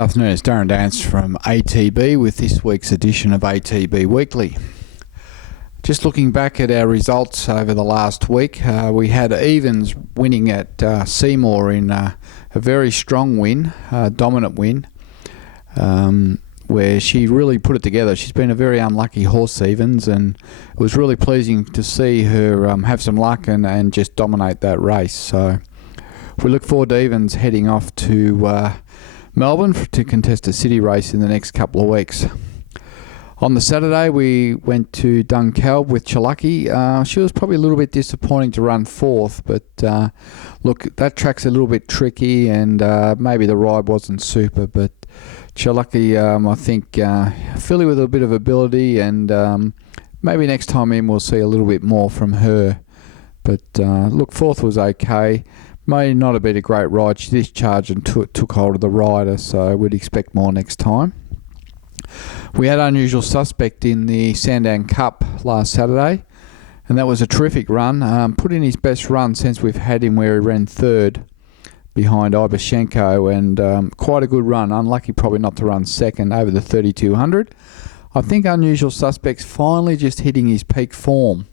Afternoon, it's Darren Dance from ATB with this week's edition of ATB Weekly. Just looking back at our results over the last week, we had Evans winning at Seymour in a very strong win, dominant win, where she really put it together. She's been a very unlucky horse, Evans, and it was really pleasing to see her have some luck and just dominate that race. So we look forward to Evans heading off to Melbourne to contest a city race in the next couple of weeks. On the Saturday, we went to Dunkeld with Chalaki. She was probably a little bit disappointing to run fourth, but look, that track's a little bit tricky and maybe the ride wasn't super, but Chalaki, I think, filly with a bit of ability, and maybe next time in we'll see a little bit more from her. But look, fourth was okay. May not have been a great ride. She discharged and took hold of the rider, so we'd expect more next time. We had Unusual Suspect in the Sandown Cup last Saturday, and that was a terrific run. Put in his best run since we've had him, where he ran third behind Ibashenko, and quite a good run. Unlucky probably not to run second over the 3200. I think Unusual Suspect's finally just hitting his peak form.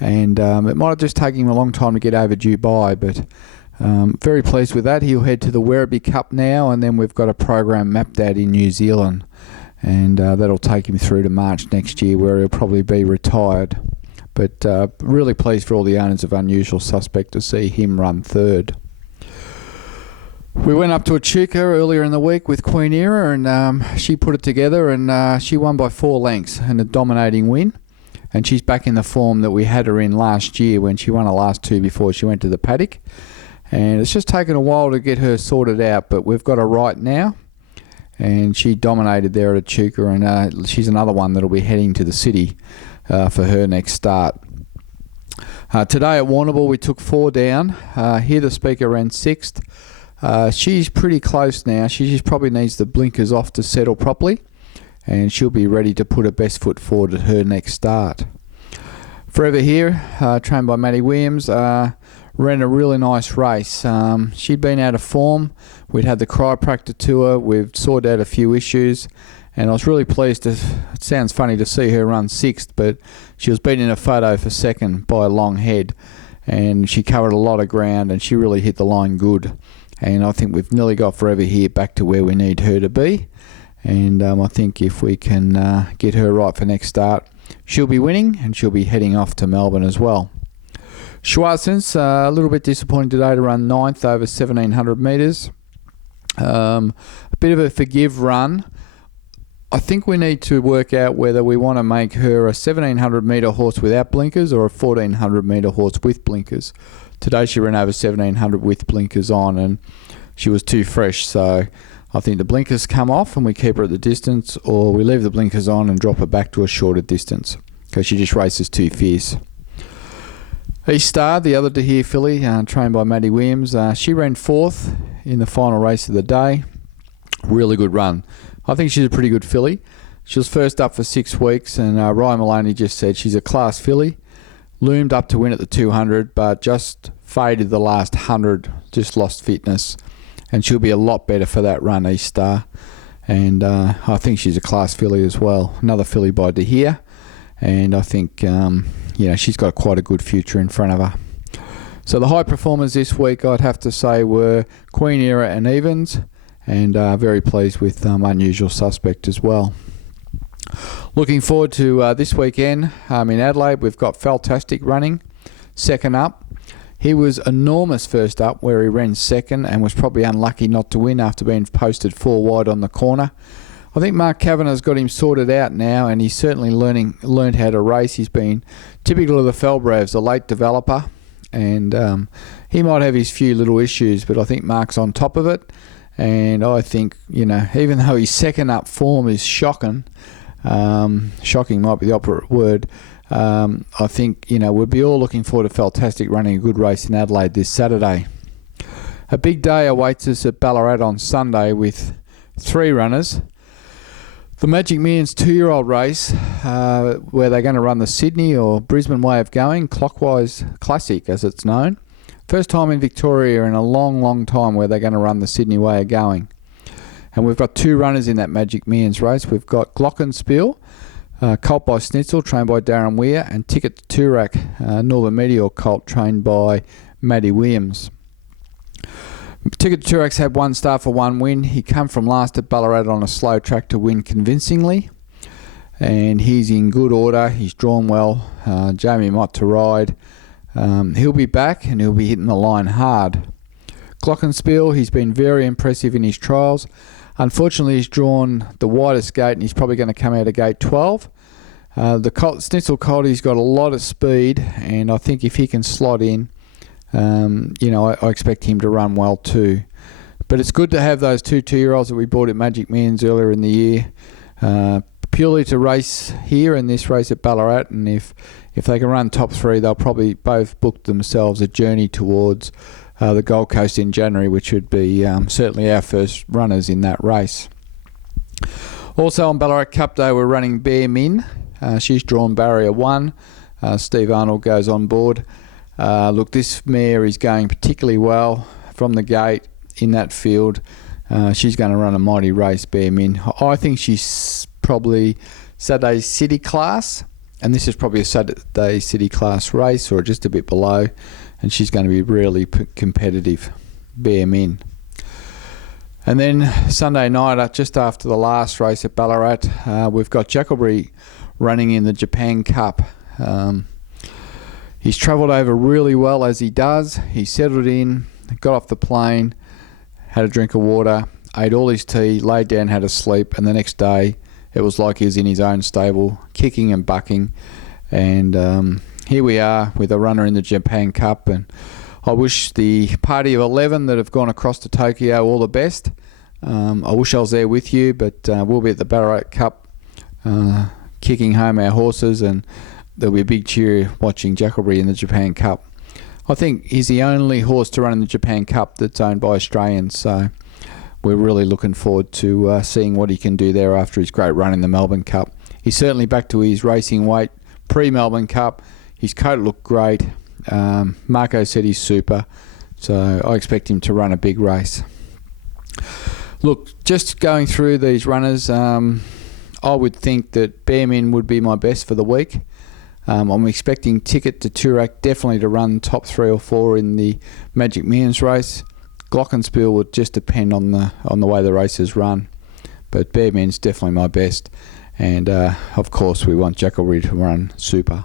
And it might have just taken him a long time to get over Dubai, but very pleased with that. He'll head to the Werribee Cup now, and then we've got a program mapped out in New Zealand, and that'll take him through to March next year, where he'll probably be retired. But really pleased for all the owners of Unusual Suspect to see him run third. We went up to Echuca earlier in the week with Queen Era, and she put it together, and she won by 4 lengths and a dominating win. And she's back in the form that we had her in last year when she won her last 2 before she went to the paddock. And it's just taken a while to get her sorted out, but we've got her right now. And she dominated there at Echuca, and she's another one that'll be heading to the city for her next start. Today at Warrnambool, we took 4 down. Here the Speaker ran 6th. She's pretty close now. She just probably needs the blinkers off to settle properly, and she'll be ready to put her best foot forward at her next start. Forever Here, trained by Matty Williams, ran a really nice race. She'd been out of form. We'd had the chiropractor tour. We've sorted out a few issues, and I was really pleased. It sounds funny to see her run 6th, but she was beaten in a photo for 2nd by a long head, and she covered a lot of ground, and she really hit the line good. And I think we've nearly got Forever Here back to where we need her to be. And I think if we can get her right for next start, she'll be winning, and she'll be heading off to Melbourne as well. Schwarzens, a little bit disappointing today to run 9th over 1700 metres. A bit of a forgive run. I think we need to work out whether we want to make her a 1700 metre horse without blinkers or a 1400 metre horse with blinkers. Today she ran over 1700 with blinkers on, and she was too fresh, so I think the blinkers come off and we keep her at the distance, or we leave the blinkers on and drop her back to a shorter distance because she just races too fierce. East Star, the other De Here filly, trained by Matty Williams, she ran 4th in the final race of the day. Really good run. I think she's a pretty good filly. She was first up for 6 weeks, and Ryan Maloney just said she's a class filly. Loomed up to win at the 200, but just faded the last 100, just lost fitness. And she'll be a lot better for that run, East Star. And I think she's a class filly as well. Another filly by De Here. And I think, she's got quite a good future in front of her. So the high performers this week, I'd have to say, were Queen Era and Evans. And very pleased with Unusual Suspect as well. Looking forward to this weekend in Adelaide. We've got Fantastic running, 2nd up. He was enormous first up, where he ran 2nd and was probably unlucky not to win after being posted 4 wide on the corner. I think Mark Kavanagh's got him sorted out now, and he's certainly learned how to race. He's been typical of the Felbrevs, a late developer, and he might have his few little issues, but I think Mark's on top of it. And I think, even though his 2nd up form is shocking might be the opposite word, I think, we'll be all looking forward to Fantastic running a good race in Adelaide this Saturday. A big day awaits us at Ballarat on Sunday with 3 runners. The Magic Millions 2-year-old race, where they're going to run the Sydney or Brisbane way of going, Clockwise Classic as it's known. First time in Victoria in a long, long time where they're going to run the Sydney way of going. And we've got 2 runners in that Magic Millions race. We've got Glockenspiel, colt by Snitzel, trained by Darren Weir, and Ticket to Toorak, Northern Meteor colt, trained by Matty Williams. Ticket to Toorak's had 1 start for 1 win. He come from last at Ballarat on a slow track to win convincingly. And he's in good order. He's drawn well. Jamie Mott to ride. He'll be back and he'll be hitting the line hard. Glockenspiel, he's been very impressive in his trials. Unfortunately, he's drawn the widest gate and he's probably going to come out of gate 12. The Snitzel colt, he's got a lot of speed, and I think if he can slot in, I expect him to run well too. But it's good to have those 2 2-year-olds that we bought at Magic Millions earlier in the year, purely to race here in this race at Ballarat. And if they can run top 3, they'll probably both book themselves a journey towards the Gold Coast in January, which would be certainly our first runners in that race. Also on Ballarat Cup Day, we're running Bear Min. She's drawn barrier 1. Steve Arnold goes on board. Look, this mare is going particularly well from the gate in that field. She's going to run a mighty race, Bear Min. I think she's probably Saturday City class, and this is probably a Saturday City class race or just a bit below, and she's going to be really competitive, Bear Min. And then Sunday night, just after the last race at Ballarat, we've got Jacklebury running in the Japan Cup. He's travelled over really well, as he does. He settled in, got off the plane, had a drink of water, ate all his tea, laid down, had a sleep, and the next day it was like he was in his own stable, kicking and bucking. And here we are with a runner in the Japan Cup, and I wish the party of 11 that have gone across to Tokyo all the best. I wish I was there with you, but we'll be at the Ballarat Cup kicking home our horses, and there'll be a big cheer watching Jacklebury in the Japan Cup. I think he's the only horse to run in the Japan Cup that's owned by Australians, so we're really looking forward to seeing what he can do there after his great run in the Melbourne Cup. He's certainly back to his racing weight pre-Melbourne Cup. His coat looked great. Marco said he's super, so I expect him to run a big race. Look, just going through these runners, I would think that Bear Min would be my best for the week. I'm expecting Ticket to Toorak definitely to run top 3 or 4 in the Magic Millions race. Glockenspiel would just depend on the way the races run, but Bear Min's definitely my best. And of course, we want Jacklebury to run super.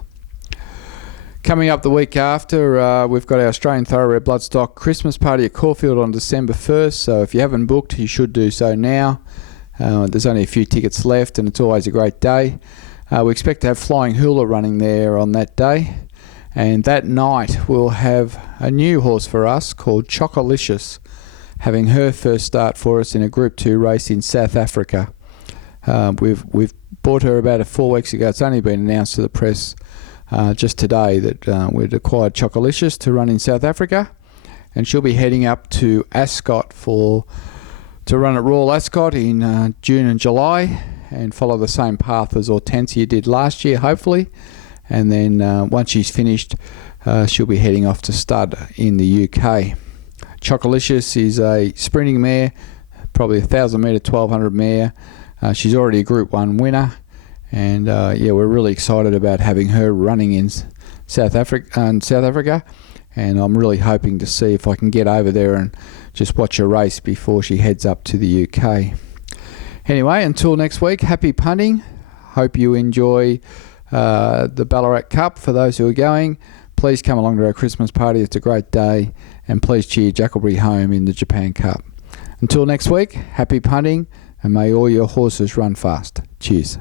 Coming up the week after, we've got our Australian Thoroughbred Bloodstock Christmas party at Caulfield on December 1st. So if you haven't booked, you should do so now. There's only a few tickets left, and it's always a great day. We expect to have Flying Hula running there on that day. And that night, we'll have a new horse for us called Chocolicious, having her first start for us in a Group 2 race in South Africa. We've bought her about 4 weeks ago. It's only been announced to the press just today that we'd acquired Chocolicious to run in South Africa, and she'll be heading up to Ascot to run at Royal Ascot in June and July, and follow the same path as Hortensia did last year, hopefully. And then once she's finished, she'll be heading off to stud in the UK. Chocolicious is a sprinting mare, probably 1,000 metre, 1,200 mare. She's already a Group 1 winner, and we're really excited about having her running in South Africa. And I'm really hoping to see if I can get over there and just watch a race before she heads up to the UK. Anyway, until next week, happy punting. Hope you enjoy the Ballarat Cup. For those who are going, please come along to our Christmas party. It's a great day, and please cheer Jacklebury home in the Japan Cup. Until next week, happy punting, and may all your horses run fast. Cheers.